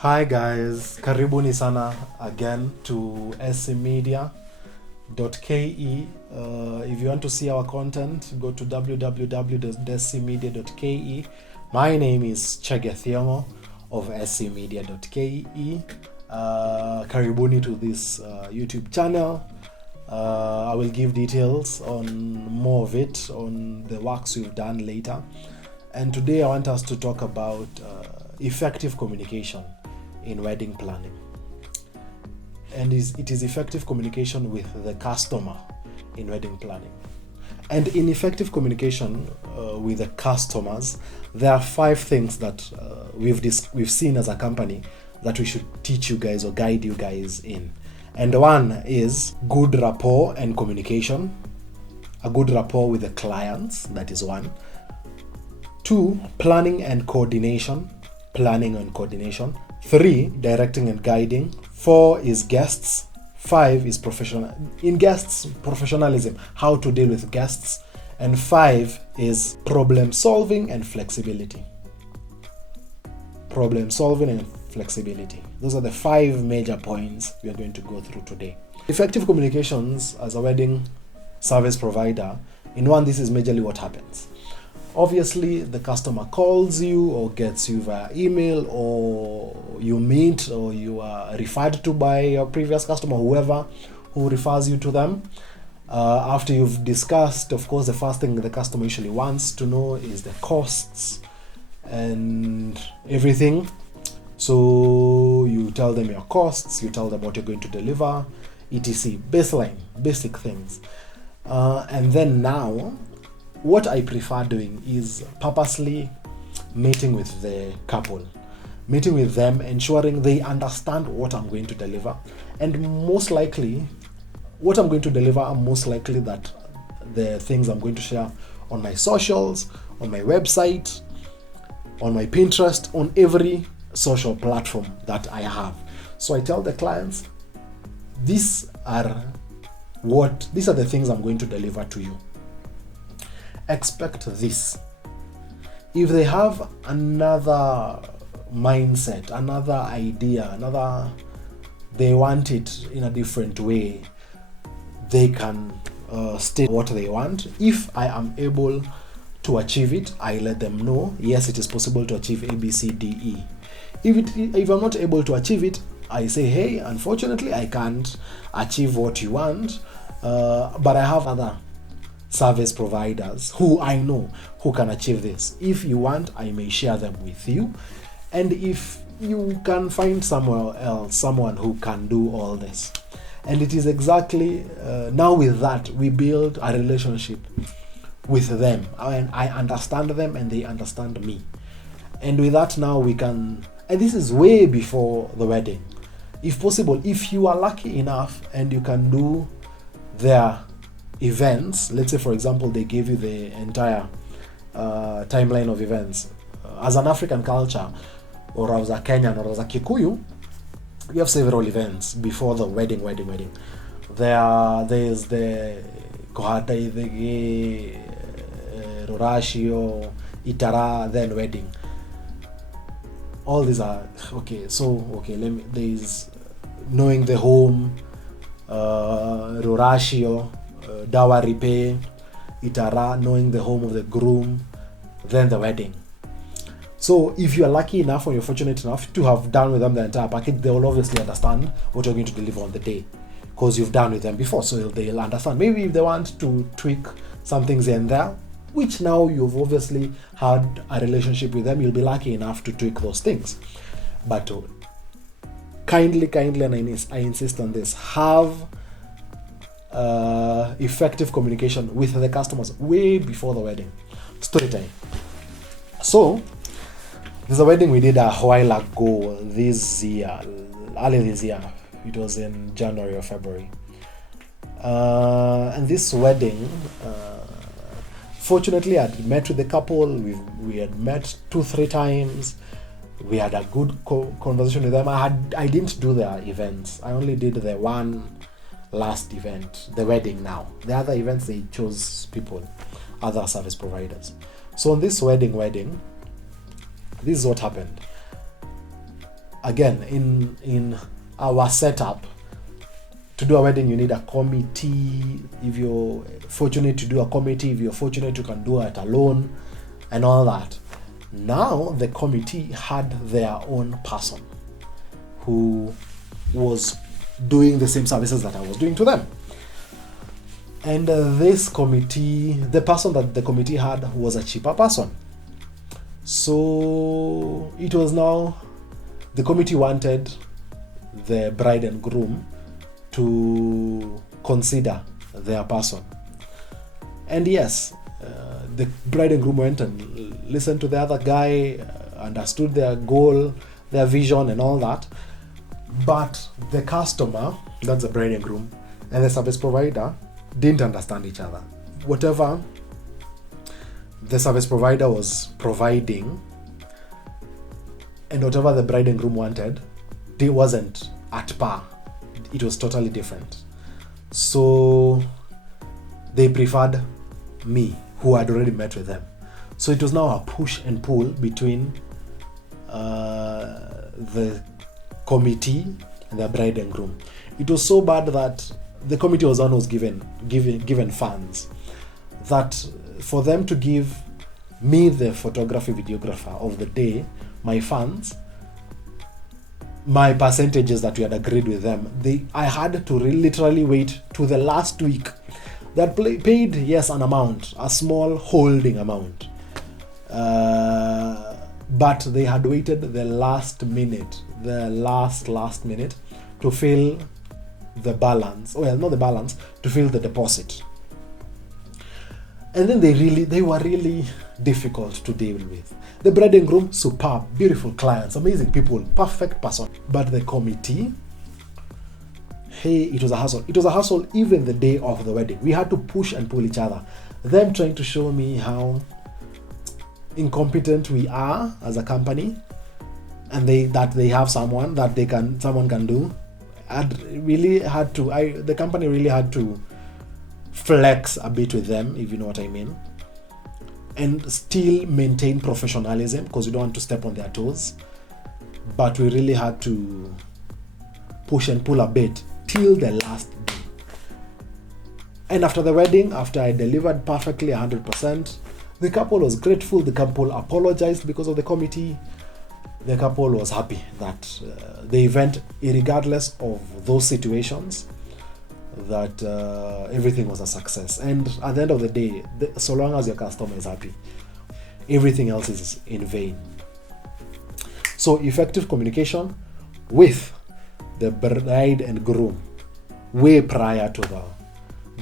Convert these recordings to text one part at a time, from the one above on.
Hi guys, karibuni sana again to scmedia.ke. If you want to see our content, go to www.scmedia.ke. My name is Chege Thiong'o of scmedia.ke. Karibuni to this YouTube channel. I will give details on more of it, on the works we've done later. And today I want us to talk about effective communication in wedding planning. And it is effective communication with the customer in wedding planning. And in effective communication with the customers, there are 5 things that we've seen as a company that we should teach you guys or guide you guys in. And one is good rapport and communication. A good rapport with the clients, that is one. 2, planning and coordination. 3, directing and guiding. 4 is guests. 5 is professionalism, how to deal with guests. And 5 is problem solving and flexibility. Those are the 5 major points we are going to go through today. Effective communications as a wedding service provider. In one, this is majorly what happens. Obviously, the customer calls you or gets you via email, or you meet or you are referred to by your previous customer, whoever who refers you to them. After you've discussed, of course, the first thing the customer usually wants to know is the costs and everything. So you tell them your costs, you tell them what you're going to deliver, etc. Baseline, basic things. And then now, what I prefer doing is purposely meeting with the couple, meeting with them, ensuring they understand what I'm going to deliver. And most likely, what I'm going to deliver are most likely that the things I'm going to share on my socials, on my website, on my Pinterest, on every social platform that I have. So I tell the clients, these are the things I'm going to deliver to you. Expect this. If they have another mindset, another idea, they want it in a different way, they can state what they want. If I am able to achieve it, I let them know, yes, it is possible to achieve A, B, C, D, E. If I'm not able to achieve it, I say, hey, unfortunately, I can't achieve what you want, but I have other service providers who I know who can achieve this. If you want, I may share them with you. And if you can find someone who can do all this. And it is exactly, now with that, we build a relationship with them. And I understand them and they understand me. And with that now we can, and this is way before the wedding. If possible, if you are lucky enough and you can do their events, let's say for example they gave you the entire timeline of events. As an African culture, or as a Kenyan or as a Kikuyu, we have several events before the wedding. There's the Kohata Idhege, Rorashio, Itara, then wedding. All these are there's knowing the home, Rorashio, dowry pay, Itara, knowing the home of the groom, then the wedding. So if you are lucky enough or you're fortunate enough to have done with them the entire package, they will obviously understand what you're going to deliver on the day, because you've done with them before, so they'll understand. Maybe if they want to tweak some things here and there, which now you've obviously had a relationship with them, you'll be lucky enough to tweak those things. But kindly, and I insist on this, have effective communication with the customers way before the wedding. Story time. So there's a wedding we did a while ago early this year. It was in January or February. And this wedding, fortunately I had met with the couple. We had met 2-3 times. We had a good conversation with them. I didn't do their events. I only did the one last event, the wedding now. The other events, they chose people, other service providers. So on this wedding, this is what happened. again, in our setup, to do a wedding, you need a committee. If you're fortunate to do a committee, if you're fortunate you can do it alone, and all that. Now the committee had their own person who was doing the same services that I was doing to them. And this committee, the person that the committee had was a cheaper person. So it was now, the committee wanted the bride and groom to consider their person. And yes, the bride and groom went and listened to the other guy, understood their goal, their vision and all that. But the customer, that's the bride and groom, and the service provider didn't understand each other. Whatever the service provider was providing and whatever the bride and groom wanted, it wasn't at par. It was totally different. So they preferred me, who had already met with them. So it was now a push and pull between the committee and the bride and groom. It was so bad that the committee was one who was given funds, that for them to give me, the photography videographer of the day, my funds, my percentages that we had agreed with them, I had to literally wait to the last week. They had paid, yes, an amount, a small holding amount, but they had waited the last minute to fill the balance, well, not the balance, to fill the deposit. And then they were really difficult to deal with. The bride and groom, superb, beautiful clients, amazing people, perfect person. But the committee, hey, it was a hassle. It was a hassle even the day of the wedding. We had to push and pull each other. Them trying to show me how incompetent we are as a company, and that they have someone can do. The company really had to flex a bit with them, if you know what I mean, and still maintain professionalism, because you don't want to step on their toes. But we really had to push and pull a bit till the last day. And after the wedding, after I delivered perfectly 100%, the couple was grateful. The couple apologized because of the committee. The couple was happy that the event, regardless of those situations, that everything was a success. And at the end of the day, so long as your customer is happy, everything else is in vain. So effective communication with the bride and groom way prior to the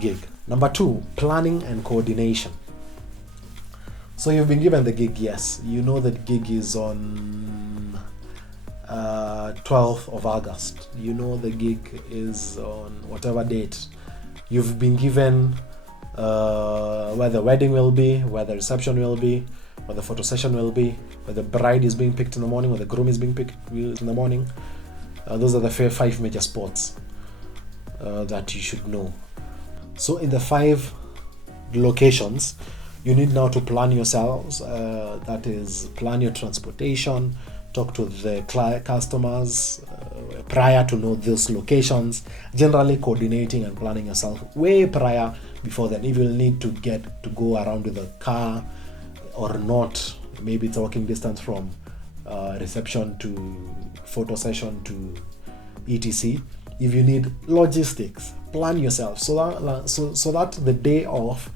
gig. Number 2, planning and coordination. So you've been given the gig, yes. You know that gig is on 12th of August. You know the gig is on whatever date. You've been given where the wedding will be, where the reception will be, where the photo session will be, where the bride is being picked in the morning, where the groom is being picked in the morning. Those are the 5 major spots that you should know. So in the 5 locations, you need now to plan yourselves, that is, plan your transportation, talk to the customers prior to know those locations, generally coordinating and planning yourself way prior before then. If you'll need to go around with a car or not, maybe it's a walking distance from reception to photo session to etc. If you need logistics, plan yourself so that the day of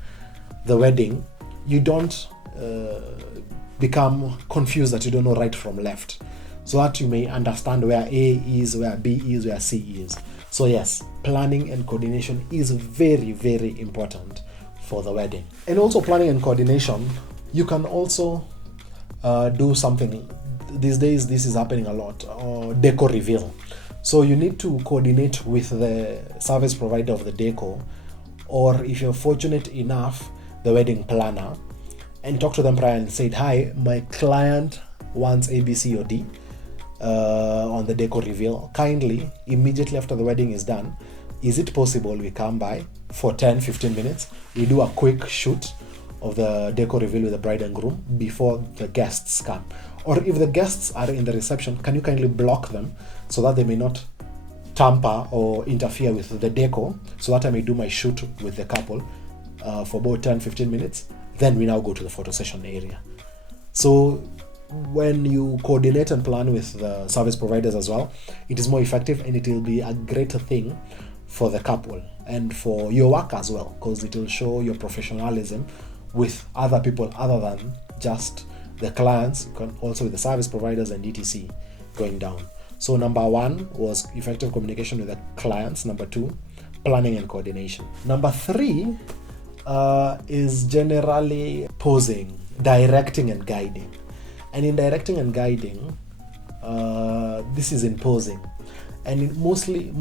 the wedding, you don't become confused, that you don't know right from left, so that you may understand where A is, where B is, where C is. So yes, planning and coordination is very, very important for the wedding. And also planning and coordination, you can also do something. These days, this is happening a lot, deco reveal. So you need to coordinate with the service provider of the deco, or if you're fortunate enough, the wedding planner, and talk to them prior and say, hi, my client wants A, B, C, or D on the deco reveal. Kindly, immediately after the wedding is done, is it possible we come by for 10-15 minutes? We do a quick shoot of the deco reveal with the bride and groom before the guests come. Or if the guests are in the reception, can you kindly block them so that they may not tamper or interfere with the decor, so that I may do my shoot with the couple for about 10-15 minutes. Then we now go to the photo session area. So when you coordinate and plan with the service providers as well, it is more effective, and it will be a greater thing for the couple and for your work as well, because it will show your professionalism with other people other than just the clients, also with the service providers and etc. going down. So number 1 was effective communication with the clients. Number 2, planning and coordination. Number 3 is generally posing, directing and guiding. And in directing and guiding, this is in posing. And in mostly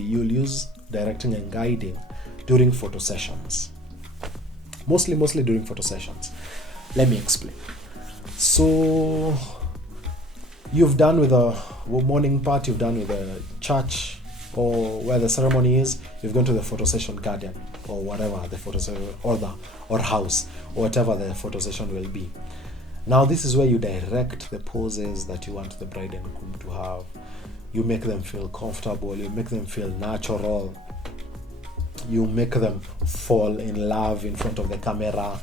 you'll use directing and guiding during photo sessions. Mostly during photo sessions. Let me explain. So you've done with a morning part, you've done with a church or where the ceremony is, you've gone to the photo session garden or whatever the photo session or house or whatever the photo session will be. Now this is where you direct the poses that you want the bride and groom to have. You make them feel comfortable, you make them feel natural, you make them fall in love in front of the camera,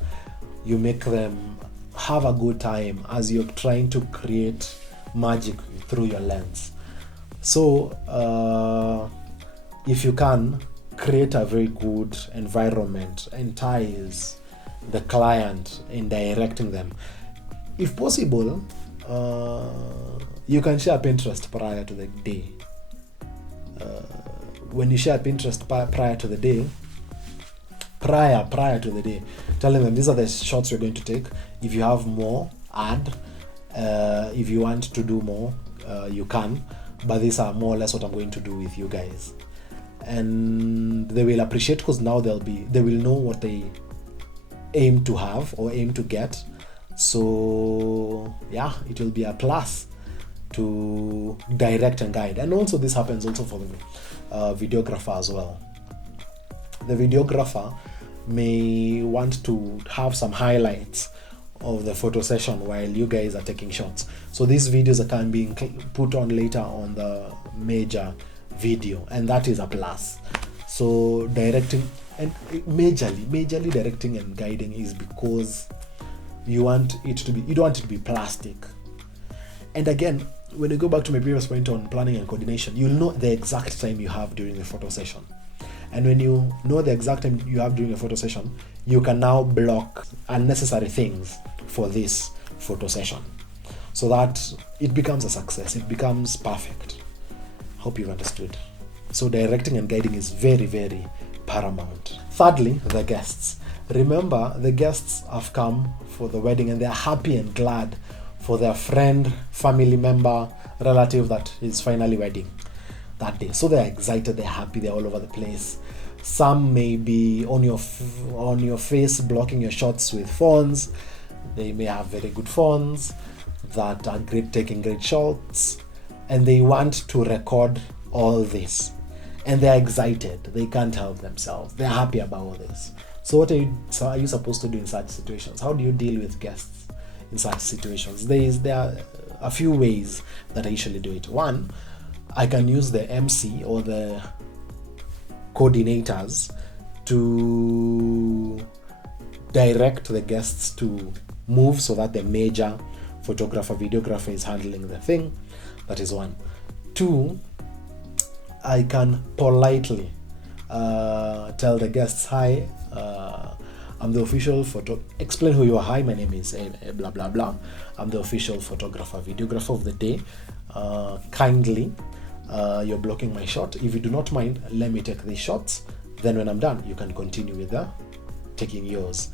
you make them have a good time as you're trying to create magic through your lens. So if you can create a very good environment, entice the client in directing them. If possible, you can share Pinterest prior to the day. When you share Pinterest prior to the day, telling them these are the shots we're going to take. If you have more, add. If you want to do more, you can, but these are more or less what I'm going to do with you guys, and they will appreciate, because now they will know what they aim to have or aim to get. So yeah, it will be a plus to direct and guide. And also this happens also for the videographer as well. The videographer may want to have some highlights of the photo session while you guys are taking shots. So these videos can be put on later on the major video, and that is a plus. So directing and majorly directing and guiding is because you don't want it to be plastic. And again, when you go back to my previous point on planning and coordination, you'll know the exact time you have during the photo session. And when you know the exact time you have during a photo session, you can now block unnecessary things for this photo session so that it becomes a success, it becomes perfect. Hope you've understood. So directing and guiding is very, very paramount. Thirdly, the guests. Remember, the guests have come for the wedding and they're happy and glad for their friend, family member, relative that is finally wedding that day. So they're excited, they're happy, they're all over the place. Some may be on your face, blocking your shots with phones. They may have very good phones that are great, taking great shots, and they want to record all this. And they're excited, they can't help themselves, they're happy about all this. So what are you supposed to do in such situations? How do you deal with guests in such situations? There are a few ways that I usually do it. One, I can use the MC or the coordinators to direct the guests to move so that the major photographer, videographer is handling the thing. That is one. Two, I can politely tell the guests, hi, I'm the official explain who you are. Hi, my name is blah blah blah. I'm the official photographer, videographer of the day. Kindly, you're blocking my shot. If you do not mind, let me take these shots. Then when I'm done, you can continue with taking yours.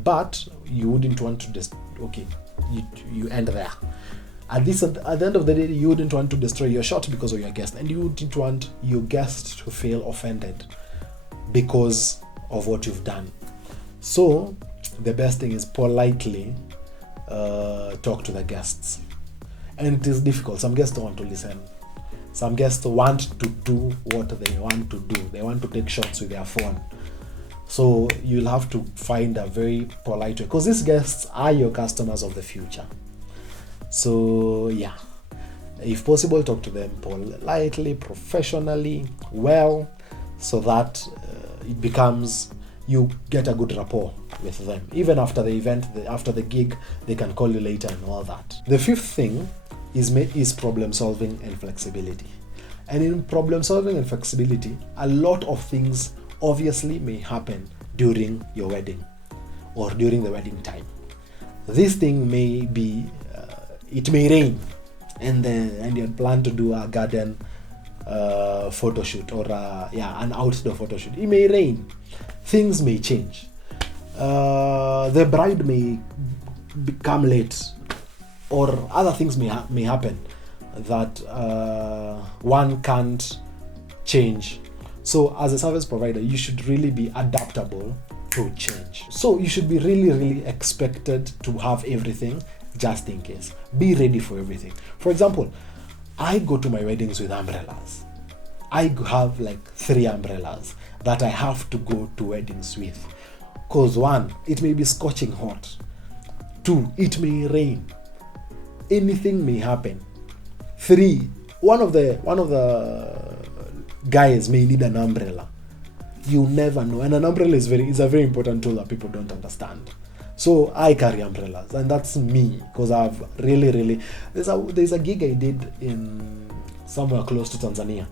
But you wouldn't want to you end there. At the end of the day, you wouldn't want to destroy your shot because of your guest, and you wouldn't want your guest to feel offended because of what you've done. So the best thing is politely talk to the guests. And it is difficult. Some guests don't want to listen. Some guests want to do what they want to do. They want to take shots with their phone. So you'll have to find a very polite way, because these guests are your customers of the future. So yeah, if possible, talk to them politely, professionally, well, so that it becomes, you get a good rapport with them. Even after the event, after the gig, they can call you later and all that. The fifth thing is problem solving and flexibility. And in problem solving and flexibility, a lot of things obviously may happen during your wedding or during the wedding time. This thing may be, it may rain, and you had planned to do a garden photo shoot or an outdoor photo shoot. It may rain, things may change, the bride may become late, or other things may happen that one can't change. So as a service provider, you should really be adaptable to change. So you should be really expected to have everything just in case. Be ready for everything. For example, I go to my weddings with umbrellas. I have like 3 umbrellas that I have to go to weddings with. Cause 1, it may be scorching hot. 2, it may rain. Anything may happen. 3, one of the guys may need an umbrella. You never know. And an umbrella is a very important tool that people don't understand. So I carry umbrellas, and that's me, because I've really there's a gig I did in somewhere close to Tanzania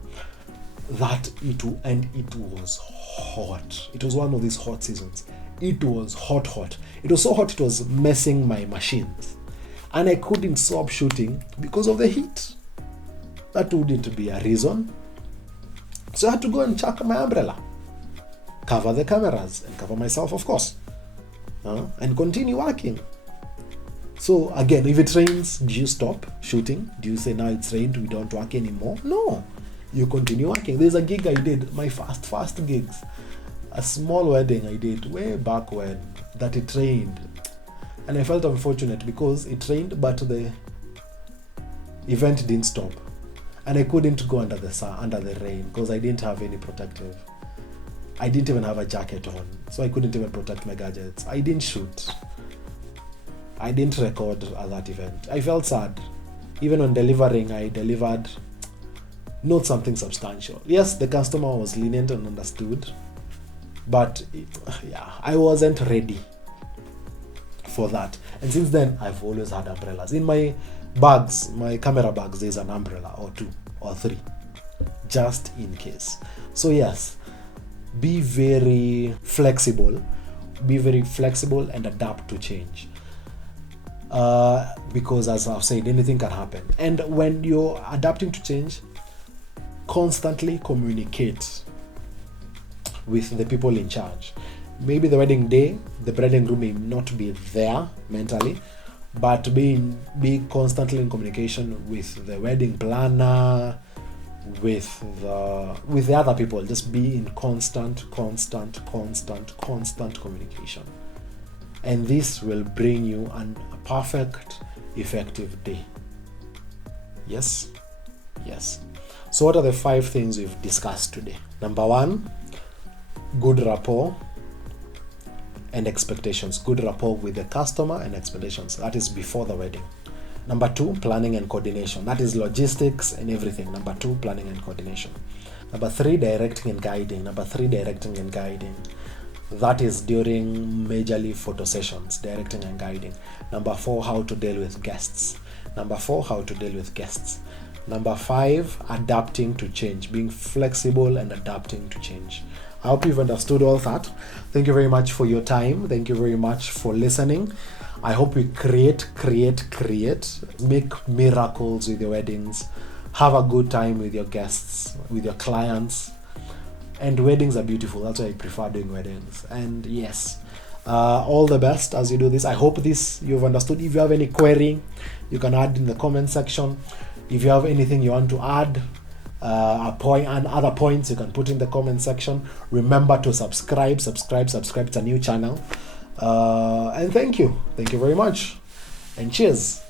that it was hot. It was one of these hot seasons. It was hot. It was so hot it was messing my machines, and I couldn't stop shooting because of the heat. That wouldn't be a reason. So I had to go and chuck my umbrella, cover the cameras, and cover myself, of course, and continue working. So again, if it rains, do you stop shooting? Do you say, now it's rained, we don't work anymore? No, you continue working. There's a gig I did, my first gigs, a small wedding I did way back when, that it rained. And I felt unfortunate because it rained, but the event didn't stop. And I couldn't go under the rain because I didn't have any protective. I didn't even have a jacket on, so I couldn't even protect my gadgets. I didn't shoot. I didn't record at that event. I felt sad. Even on delivering, I delivered not something substantial. Yes, the customer was lenient and understood, but I wasn't ready for that. And since then, I've always had umbrellas. In my bags, my camera bags, there's an umbrella or 2 or 3, just in case. So yes, be very flexible and adapt to change. Because as I've said, anything can happen. And when you're adapting to change, constantly communicate with the people in charge. Maybe the wedding day, the bride and groom may not be there mentally, but be constantly in communication with the wedding planner, with the other people. Just be in constant communication, and this will bring you a perfect, effective day. Yes. So what are the 5 things we've discussed today? Number 1, good rapport and expectations. Good rapport with the customer and expectations. That is before the wedding. Number 2, planning and coordination. That is logistics and everything. Number 2, planning and coordination. Number 3, directing and guiding. That is during majorly photo sessions, directing and guiding. Number 4, how to deal with guests. Number 5, adapting to change, being flexible and adapting to change. I hope you've understood all that. Thank you very much for your time. Thank you very much for listening. I hope we create, make miracles with your weddings. Have a good time with your guests, with your clients. And weddings are beautiful. That's why I prefer doing weddings. And yes, all the best as you do this. I hope you've understood. If you have any query, you can add in the comment section. If you have anything you want to add, a point and other points, you can put in the comment section. Remember to subscribe. It's a new channel. And thank you very much, and cheers.